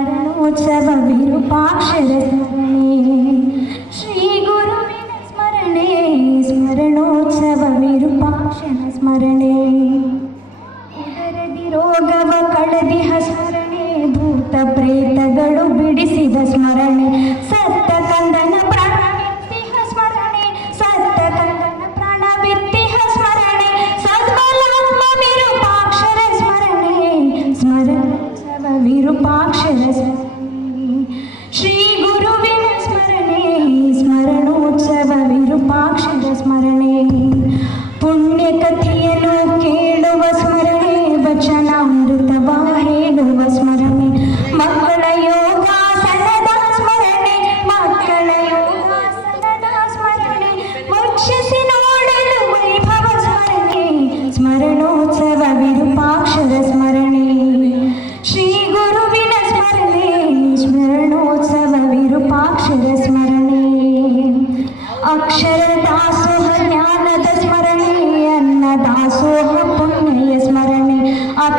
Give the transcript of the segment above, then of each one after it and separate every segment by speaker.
Speaker 1: ಸ್ಮರಣೋತ್ಸವ ವಿರೂಪಾಕ್ಷರ ಸ್ಮರಣೆ ಶ್ರೀ ಗುರುವಿನ ಸ್ಮರಣೆ ಸ್ಮರಣೋತ್ಸವ ವಿರೂಪಾಕ್ಷರ ಸ್ಮರಣೆ ಉದರದಿ ರೋಗವ ಕಳದಿಹ ಸ್ಮರಣೆ ಭೂತ ಪ್ರೇತಗಳು ಬಿಡಿಸಿದ ಸ್ಮರಣೆ Поздравляю вас!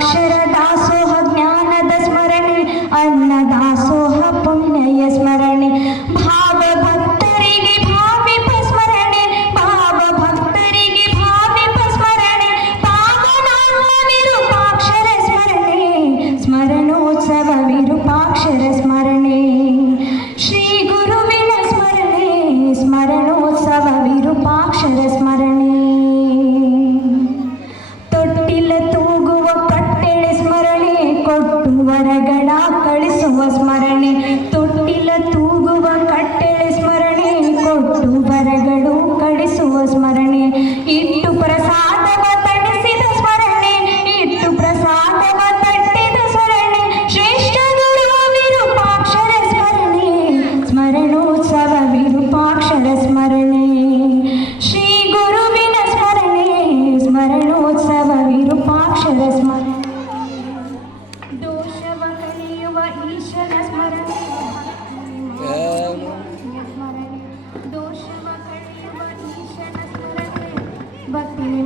Speaker 1: ಅಕ್ಷರ ದಾಸೋಹ ಜ್ಞಾನದ ಸ್ಮರಣೆ ಅನ್ನ ದಾಸೋಹ ಪುಣ್ಯ ಸ್ಮರಣೆ ಭಾವ ಭಕ್ತರಿಗೆ ಭಾವಿಪ ಸ್ಮರಣೆ ಭಾವ ಭಕ್ತರಿಗೆ ಭಾವಿಪ ಸ್ಮರಣೆ ಪಾವನಾತ್ಮ ವಿರೂಪಾಕ್ಷರ ಸ್ಮರಣೆ ಸ್ಮರಣೋತ್ಸವ ವಿರೂಪಾಕ್ಷರ ಸ್ಮರಣೆ ಶ್ರೀ ಗುರುವಿನ ಸ್ಮರಣೆ ಸ್ಮರಣೋತ್ಸವ ವಿರೂಪಾಕ್ಷರ ಸ್ಮರಣೆ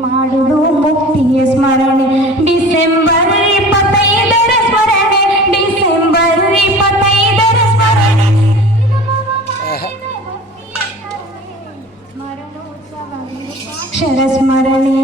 Speaker 1: ಮಾಡುವುದು ಮುಕ್ತಿಯ ಸ್ಮರಣೆ ಡಿಸೆಂಬರ್ ಇಪ್ಪತ್ತೈದರ ಸ್ಮರಣೆ ಡಿಸೆಂಬರ್ ಇಪ್ಪತ್ತೈದರ ಸ್ಮರಣೆ ಸ್ಮರಣೋತ್ಸವ ಅಕ್ಷರ ಸ್ಮರಣೆ